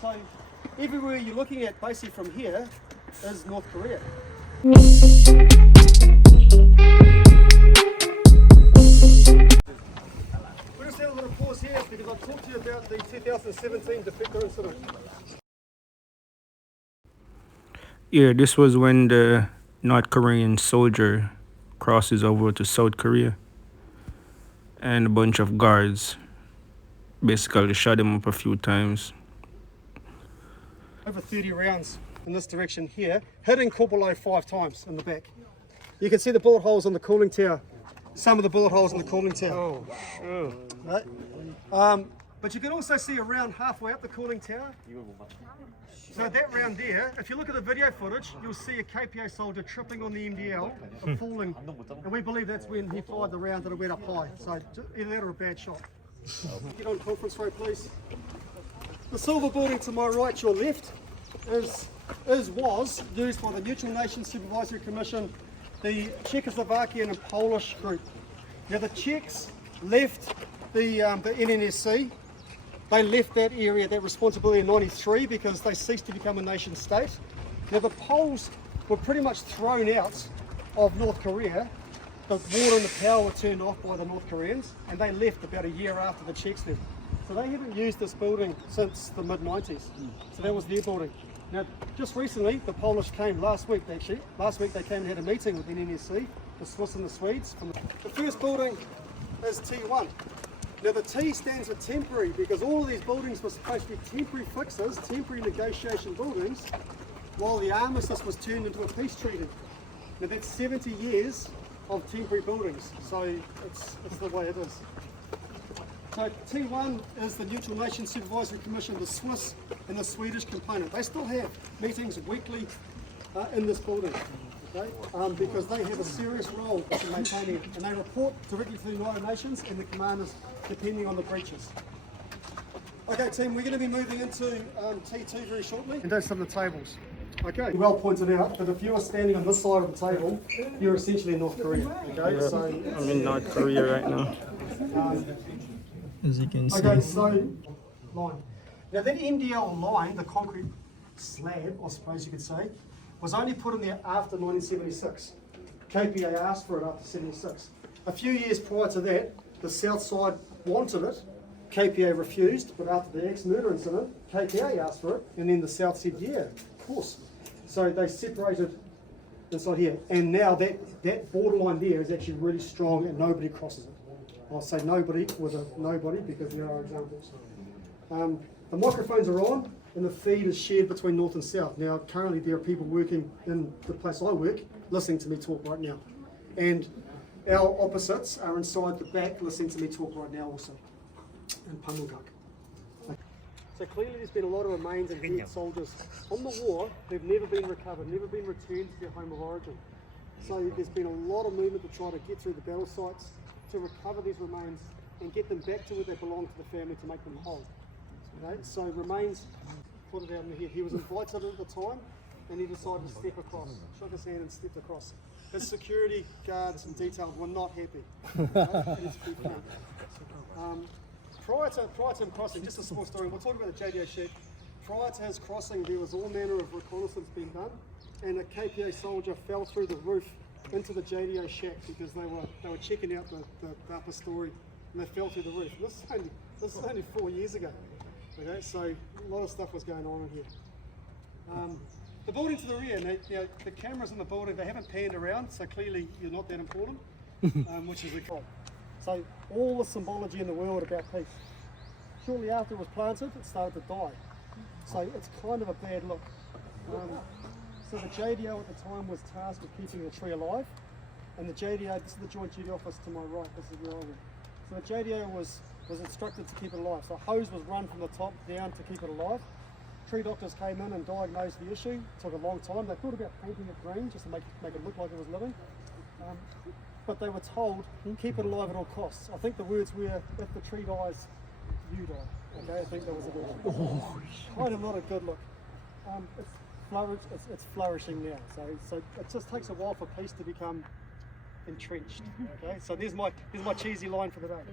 So everywhere you're looking at basically from here is North Korea. We're just having a little pause here because I've talked to you about the 2017 Defector incident. Yeah, this was when the North Korean soldier crosses over to South Korea and a bunch of guards basically shot him up a few times. Over 30 rounds in this direction here, hitting Korpolo 5 times in the back. You can see the bullet holes on the cooling tower, some of the bullet holes in the cooling tower. Oh. Right? But you can also see a round halfway up the cooling tower. So that round there, if you look at the video footage, you'll see a KPA soldier tripping on the MDL and falling. And we believe that's when he fired the round that it went up high. So either that or a bad shot. Get on conference row, please. The silver building to my right, your left, was used by the Neutral Nations Supervisory Commission, the Czechoslovakian and Polish group. Now the Czechs left the NNSC. They left that area, that responsibility in '93 because they ceased to become a nation state. Now the Poles were pretty much thrown out of North Korea. The water and the power were turned off by the North Koreans, and they left about a year after the Czechs left. So they haven't used this building since the mid-90s. So that was their building. Now, just recently, the Polish came last week actually. Last week they came and had a meeting with NNSC, the Swiss and the Swedes. The first building is T1. Now the T stands for temporary because all of these buildings were supposed to be temporary fixes, temporary negotiation buildings, while the armistice was turned into a peace treaty. Now that's 70 years of temporary buildings, so it's the way it is. So T1 is the Neutral Nations Supervisory Commission, the Swiss and the Swedish component. They still have meetings weekly in this building, okay? Because they have a serious role in maintaining it, and they report directly to the United Nations and the commanders depending on the breaches. Okay team, we're going to be moving into T2 very shortly and do some of the tables. Okay, well pointed out that if you are standing on this side of the table, you're essentially in North Korea. Okay, Yeah, so I'm in North Korea right now, as you can see. okay, so line. Now that MDL line, the concrete slab, I suppose you could say, was only put in there after 1976. KPA asked for it after 76. A few years prior to that, the south side wanted it. KPA refused, but after the ex-murder incident, KPA asked for it, and then the south said, yeah, of course. So they separated inside here, and now that borderline there is actually really strong and nobody crosses it. I'll say nobody with a nobody because there are examples. The microphones are on and the feed is shared between north and south. Now currently there are people working in the place I work listening to me talk right now. And our opposites are inside the back listening to me talk right now also. In Pamukak. So clearly there's been a lot of remains of dead soldiers on the war who've never been recovered, never been returned to their home of origin. So there's been a lot of movement to try to get through the battle sites, to recover these remains and get them back to where they belong to the family to make them whole. Okay? So remains, put it out in the head. He was invited at the time and he decided to step across, shook his hand and stepped across. His security guards and details were not happy. Okay? Prior to him crossing, just a small story, we'll talk about the JDO shack. Prior to his crossing, there was all manner of reconnaissance being done, and a KPA soldier fell through the roof into the JDO shack because they were checking out the upper story, and they fell through the roof. This is only 4 years ago. Okay, so a lot of stuff was going on in here. The building to the rear, now, the cameras in the building, they haven't panned around, so clearly you're not that important, which is the goal. So all the symbology in the world about peace. Shortly after it was planted, it started to die. So it's kind of a bad look. So the JDO at the time was tasked with keeping the tree alive, and the JDO, this is the Joint Duty Office to my right, this is where I went. So the JDO was instructed to keep it alive. So a hose was run from the top down to keep it alive. Tree doctors came in and diagnosed the issue. It took a long time. They thought about painting it green just to make it look like it was living. But they were told, keep it alive at all costs. I think the words were, if the tree dies, you die. Okay, I think that was a bit kind of not a good look. It's flourishing now. So it just takes a while for peace to become entrenched. Okay, so here's my cheesy line for the day.